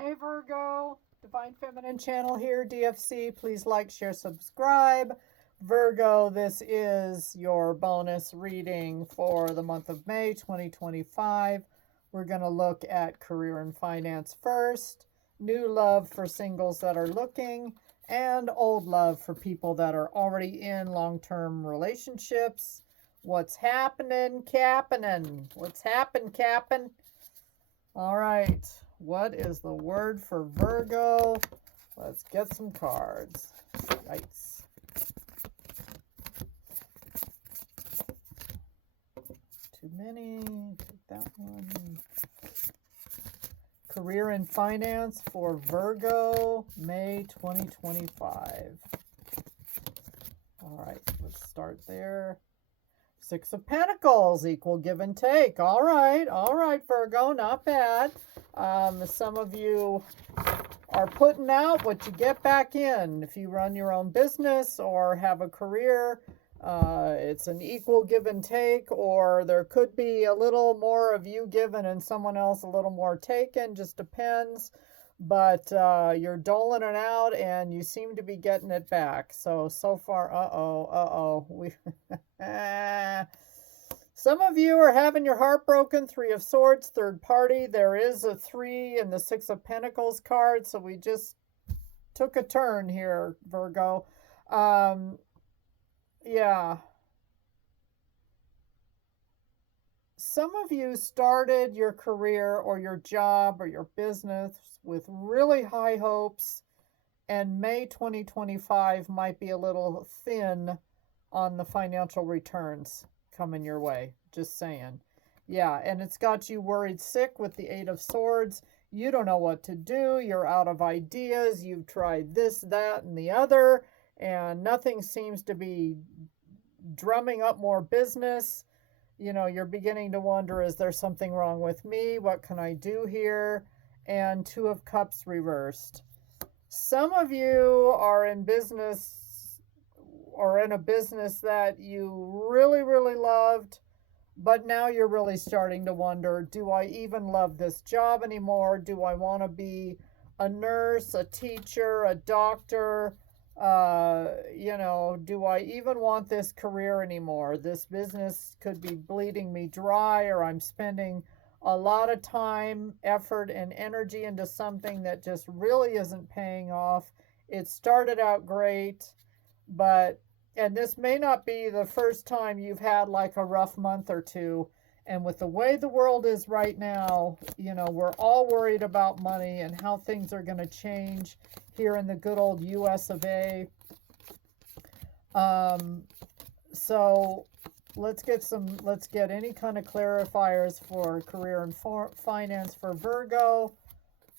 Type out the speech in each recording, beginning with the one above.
Hey Virgo, Divine Feminine Channel here, DFC. Please like, share, subscribe. Virgo, this is your bonus reading for the month of May 2025. We're going to look at career and finance first, new love for singles that are looking, and old love for people that are already in long-term relationships. What's happening, Cap'n? What's happened, Cap'n? All right. What is the word for Virgo? Let's get some cards. Yikes. Too many. Take that one. Career and finance for Virgo, May 2025. All right, let's start there. Six of Pentacles, equal give and take. All right, Virgo, not bad. Some of you are putting out what you get back in. If you run your own business or have a career, it's an equal give and take, or there could be a little more of you given and someone else a little more taken, just depends. But you're doling it out and you seem to be getting it back. So far, we some of you are having your heart broken. Three of Swords, third party. There is a 3 in the Six of Pentacles card, so we just took a turn here, Virgo. Yeah. Some of you started your career or your job or your business with really high hopes, and May 2025 might be a little thin on the financial returns coming your way. Just saying. Yeah, and it's got you worried sick with the 8 of Swords. You don't know what to do. You're out of ideas. You've tried this, that, and the other, and nothing seems to be drumming up more business. You know, you're beginning to wonder, is there something wrong with me? What can I do here? And 2 of Cups reversed. Some of you are in business or in a business that you really, really loved, but now you're really starting to wonder, do I even love this job anymore? Do I want to be a nurse, a teacher, a doctor? Do I even want this career anymore? This business could be bleeding me dry, or I'm spending a lot of time, effort, and energy into something that just really isn't paying off. It started out great, and this may not be the first time you've had like a rough month or two. And with the way the world is right now, we're all worried about money and how things are going to change here in the good old US of A. So let's get any kind of clarifiers for career and finance for Virgo.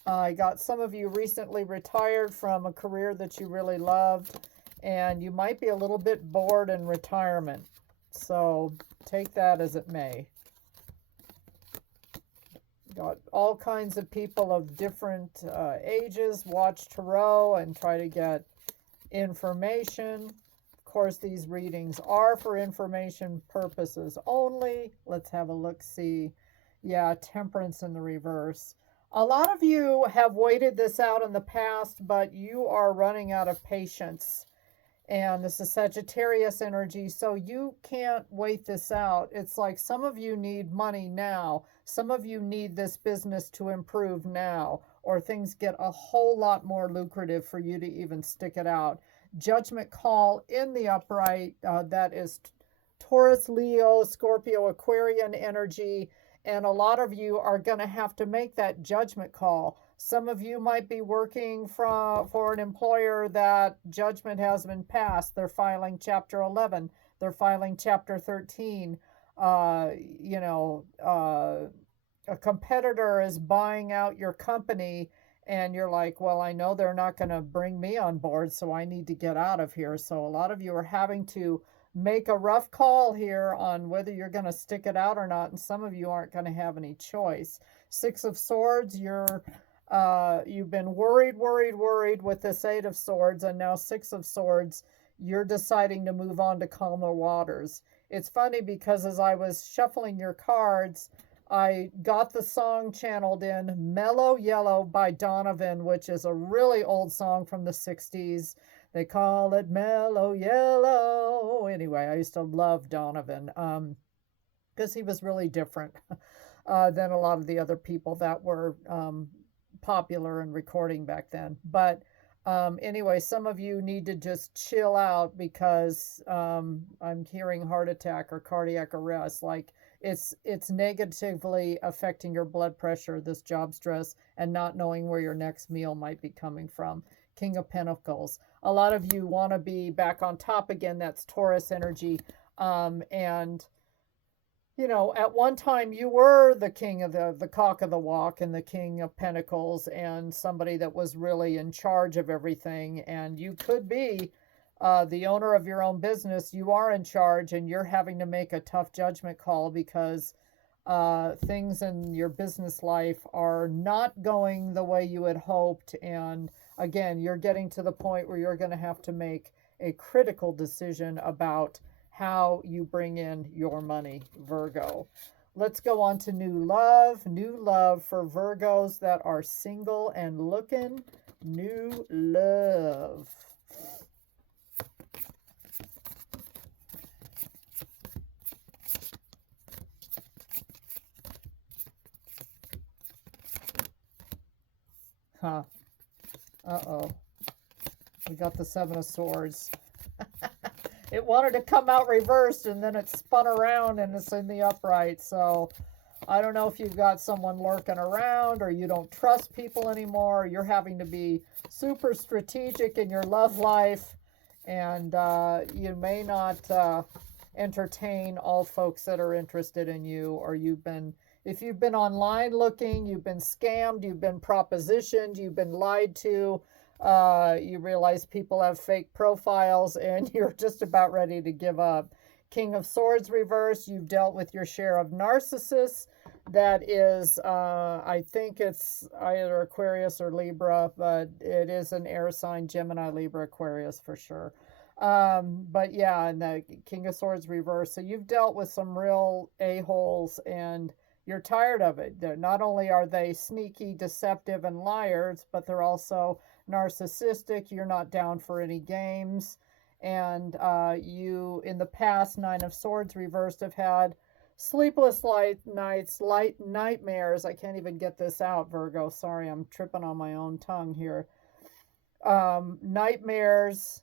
I got some of you recently retired from a career that you really loved, and you might be a little bit bored in retirement. So take that as it may. Got all kinds of people of different ages watch tarot and try to get information. Of course, these readings are for information purposes only. Let's have a look-see. Yeah, Temperance in the reverse. A lot of you have waited this out in the past, but you are running out of patience. And this is Sagittarius energy, so you can't wait this out. It's like some of you need money now. Some of you need this business to improve now, or things get a whole lot more lucrative for you to even stick it out. Judgment call in the upright, that is Taurus, Leo, Scorpio, Aquarian energy, and a lot of you are going to have to make that judgment call. Some of you might be working for an employer that judgment has been passed. They're filing Chapter 11. They're filing Chapter 13. A competitor is buying out your company, and you're like, well, I know they're not going to bring me on board, so I need to get out of here. So a lot of you are having to make a rough call here on whether you're going to stick it out or not, and some of you aren't going to have any choice. 6 of Swords, you've been worried with this 8 of Swords, and now 6 of Swords, you're deciding to move on to calmer waters. It's funny because as I was shuffling your cards, I got the song channeled in Mellow Yellow by Donovan, which is a really old song from the 60s. They call it Mellow Yellow. Anyway, I used to love Donovan because he was really different than a lot of the other people that were popular and recording back then. But anyway, some of you need to just chill out because I'm hearing heart attack or cardiac arrest. Like it's negatively affecting your blood pressure, this job stress, and not knowing where your next meal might be coming from. King of Pentacles. A lot of you want to be back on top again. That's Taurus energy. And you know, at one time you were the king of the cock of the walk and the king of pentacles and somebody that was really in charge of everything. And you could be the owner of your own business. You are in charge and you're having to make a tough judgment call because things in your business life are not going the way you had hoped. And again, you're getting to the point where you're going to have to make a critical decision about how you bring in your money, Virgo. Let's go on to new love. New love for Virgos that are single and looking. New love. Huh. Uh-oh. We got the Seven of Swords. It wanted to come out reversed and then it spun around and it's in the upright. So I don't know if you've got someone lurking around or you don't trust people anymore. You're having to be super strategic in your love life. And you may not entertain all folks that are interested in you. Or if you've been online looking, you've been scammed, you've been propositioned, you've been lied to. You realize people have fake profiles and you're just about ready to give up. King of Swords reverse, you've dealt with your share of narcissists. That is, I think it's either Aquarius or Libra, but it is an air sign, Gemini, Libra, Aquarius for sure. But yeah, and the King of Swords reverse. So you've dealt with some real a-holes and you're tired of it. Not only are they sneaky, deceptive, and liars, but they're also narcissistic. You're not down for any games. And you, in the past, Nine of Swords reversed, have had sleepless nights, light nightmares. I can't even get this out, Virgo. Sorry, I'm tripping on my own tongue here. Nightmares.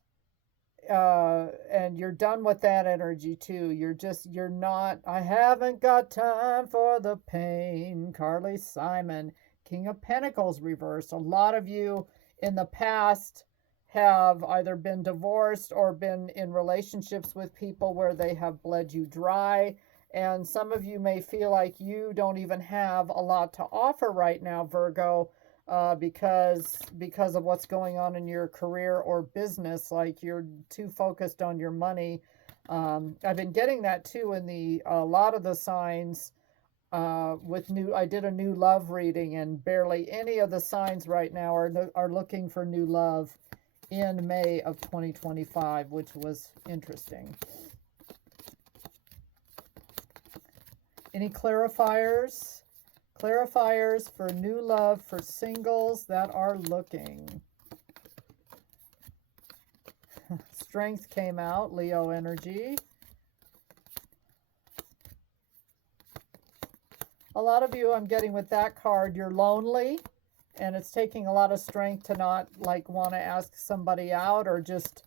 And you're done with that energy too. You're not, I haven't got time for the pain. Carly Simon, King of Pentacles reversed. A lot of you in the past have either been divorced or been in relationships with people where they have bled you dry. And some of you may feel like you don't even have a lot to offer right now, Virgo, because of what's going on in your career or business. Like you're too focused on your money. I've been getting that too in a lot of the signs. I did a new love reading, and barely any of the signs right now are looking for new love in May of 2025, which was interesting. Any clarifiers? Clarifiers for new love for singles that are looking. Strength came out, Leo energy. A lot of you, I'm getting with that card, you're lonely, and it's taking a lot of strength to not want to ask somebody out or just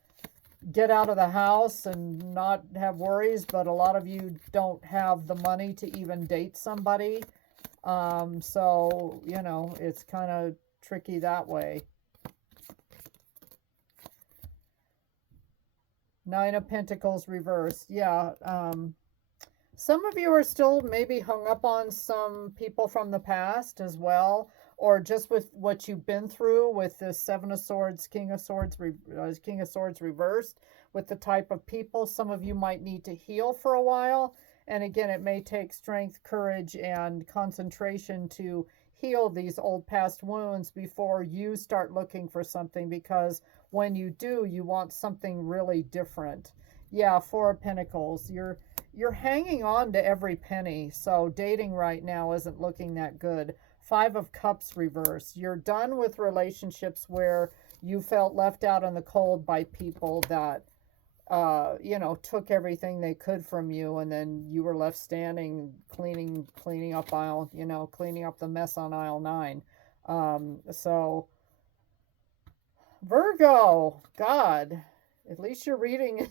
get out of the house and not have worries. But a lot of you don't have the money to even date somebody. So, you know, it's kind of tricky that way. Nine of Pentacles reversed. Yeah. Some of you are still maybe hung up on some people from the past as well, or just with what you've been through with this Seven of Swords, King of Swords reversed, with the type of people. Some of you might need to heal for a while. And again, it may take strength, courage, and concentration to heal these old past wounds before you start looking for something, because when you do, you want something really different. Yeah, Four of Pentacles. You're hanging on to every penny. So dating right now isn't looking that good. Five of Cups reverse. You're done with relationships where you felt left out in the cold by people that you know, took everything they could from you, and then you were left standing, cleaning up aisle, you know, cleaning up the mess on aisle 9. So Virgo, God, at least your reading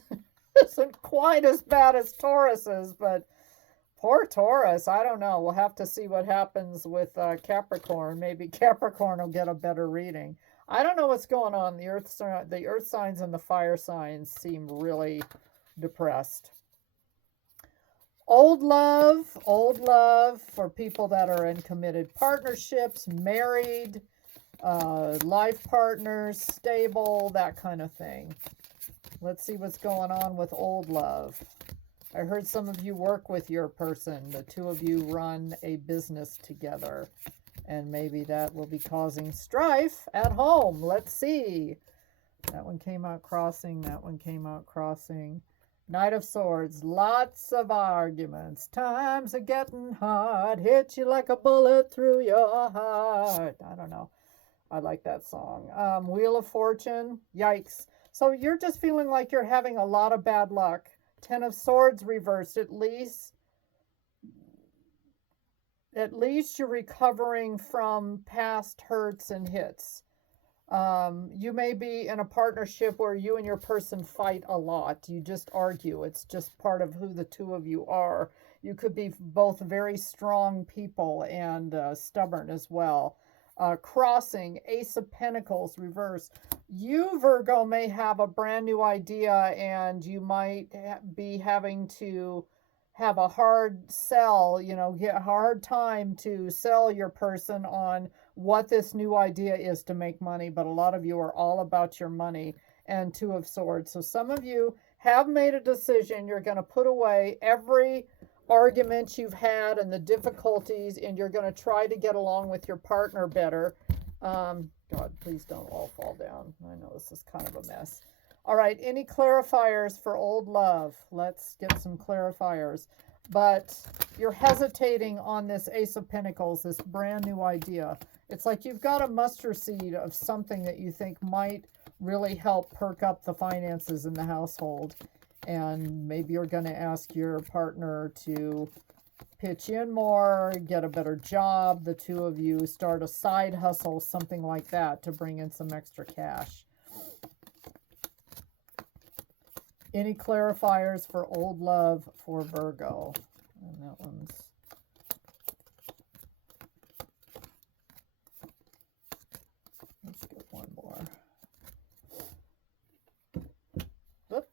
isn't quite as bad as Taurus's, but poor Taurus, I don't know. We'll have to see what happens with Capricorn. Maybe Capricorn will get a better reading. I don't know what's going on. The earth signs and the fire signs seem really depressed. Old love for people that are in committed partnerships, married, life partners, stable, that kind of thing. Let's see what's going on with old love. I heard some of you work with your person. The two of you run a business together. And maybe that will be causing strife at home. Let's see. That one came out crossing. That one came out crossing. Knight of Swords. Lots of arguments. Times are getting hard. Hit you like a bullet through your heart. I don't know. I like that song. Wheel of Fortune. Yikes. So you're just feeling like you're having a lot of bad luck. Ten of Swords reversed. At least you're recovering from past hurts and hits. You may be in a partnership where you and your person fight a lot. You just argue. It's just part of who the two of you are. You could be both very strong people and stubborn as well. Crossing, Ace of Pentacles, reverse. You, Virgo, may have a brand new idea, and you might be having to have a hard sell, you know, get a hard time to sell your person on what this new idea is to make money. But a lot of you are all about your money. And Two of Swords. So some of you have made a decision. You're going to put away every argument you've had and the difficulties, and you're going to try to get along with your partner better. God, please don't all fall down. I know this is kind of a mess. All right, any clarifiers for old love? Let's get some clarifiers. But you're hesitating on this Ace of Pentacles, this brand new idea. It's like you've got a mustard seed of something that you think might really help perk up the finances in the household. And maybe you're going to ask your partner to pitch in more, get a better job. The two of you start a side hustle, something like that, to bring in some extra cash. Any clarifiers for old love for Virgo? And that one's... Let's get one more. Oop.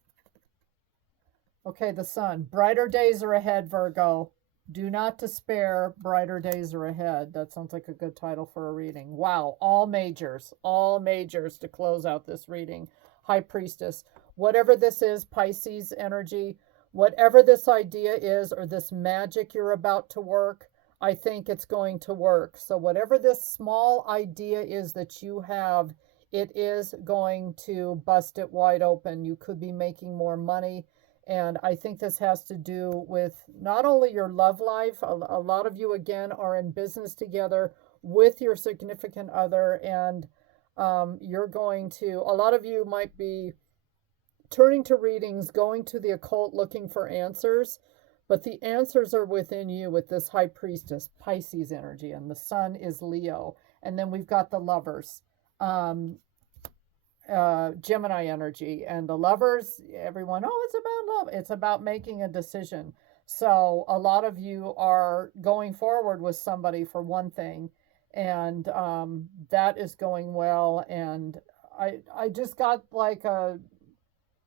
Okay, the Sun. Brighter days are ahead, Virgo. Do not despair. Brighter days are ahead. That sounds like a good title for a reading. Wow. All majors to close out this reading. High Priestess. Whatever this is, Pisces energy, whatever this idea is or this magic you're about to work, I think it's going to work. So whatever this small idea is that you have, it is going to bust it wide open. You could be making more money. And I think this has to do with not only your love life, a lot of you, again, are in business together with your significant other, and you're going to, a lot of you might be turning to readings, going to the occult looking for answers, but the answers are within you with this High Priestess, Pisces energy, and the Sun is Leo. And then we've got the Lovers, Gemini energy, and the Lovers, everyone, oh, it's about love. It's about making a decision. So a lot of you are going forward with somebody for one thing, and that is going well. And I just got like a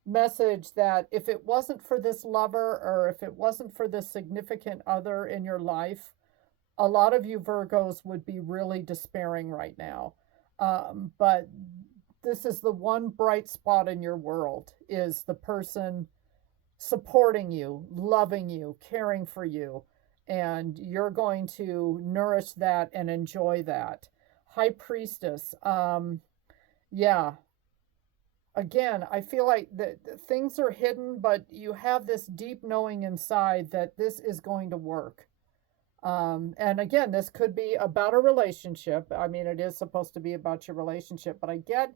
message that if it wasn't for this lover, or if it wasn't for this significant other in your life, a lot of you Virgos would be really despairing right now. But this is the one bright spot in your world, is the person supporting you, loving you, caring for you, and you're going to nourish that and enjoy that. High Priestess, yeah, again, I feel like the things are hidden, but you have this deep knowing inside that this is going to work. And again, this could be about a relationship. I mean, it is supposed to be about your relationship, but I get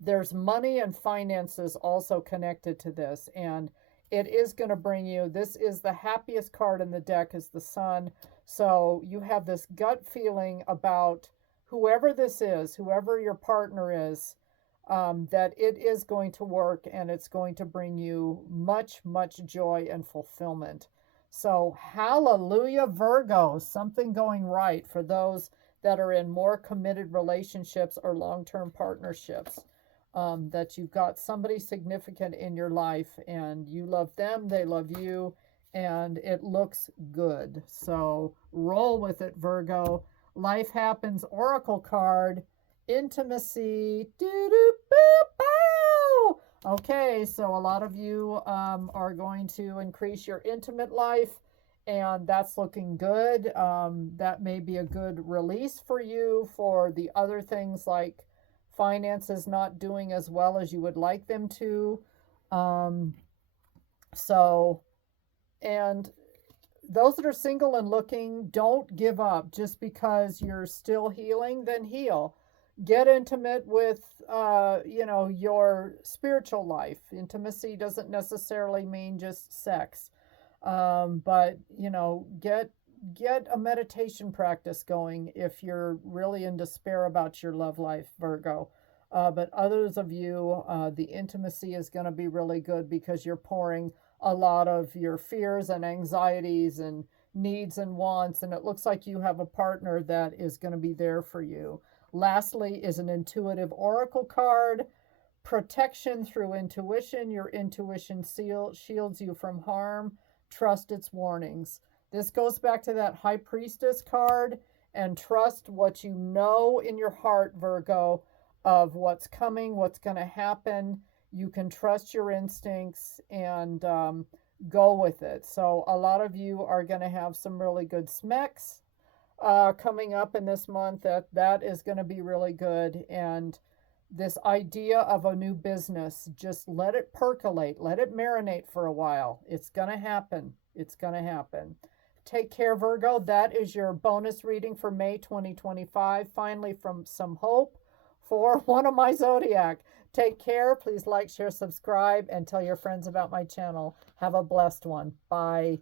there's money and finances also connected to this. And it is going to bring you, this is the happiest card in the deck, is the sun. So you have this gut feeling about whoever this is, whoever your partner is, that it is going to work and it's going to bring you much, much joy and fulfillment. So, hallelujah, Virgo, something going right for those that are in more committed relationships or long term partnerships. That you've got somebody significant in your life and you love them, they love you, and it looks good. So, roll with it, Virgo. Life Happens Oracle card, intimacy. Okay, so a lot of you are going to increase your intimate life, and that's looking good. That may be a good release for you for the other things like finances not doing as well as you would like them to. Um, so, and those that are single and looking, don't give up just because you're still healing, then heal. Get intimate with your spiritual life. Intimacy doesn't necessarily mean just sex, but get a meditation practice going if you're really in despair about your love life, Virgo. But others of you, the intimacy is going to be really good because you're pouring a lot of your fears and anxieties and needs and wants, and it looks like you have a partner that is going to be there for you. Lastly is an intuitive oracle card. Protection through intuition. Your intuition shields you from harm. Trust its warnings. This goes back to that High Priestess card, and trust what you know in your heart, Virgo, of what's coming, what's going to happen. You can trust your instincts and go with it. So a lot of you are going to have some really good smecks coming up in this month. That is going to be really good. And this idea of a new business, just let it percolate, let it marinate for a while. It's going to happen. It's going to happen. Take care, Virgo. That is your bonus reading for May 2025. Finally, from some hope for one of my zodiac. Take care. Please like, share, subscribe, and tell your friends about my channel. Have a blessed one. Bye.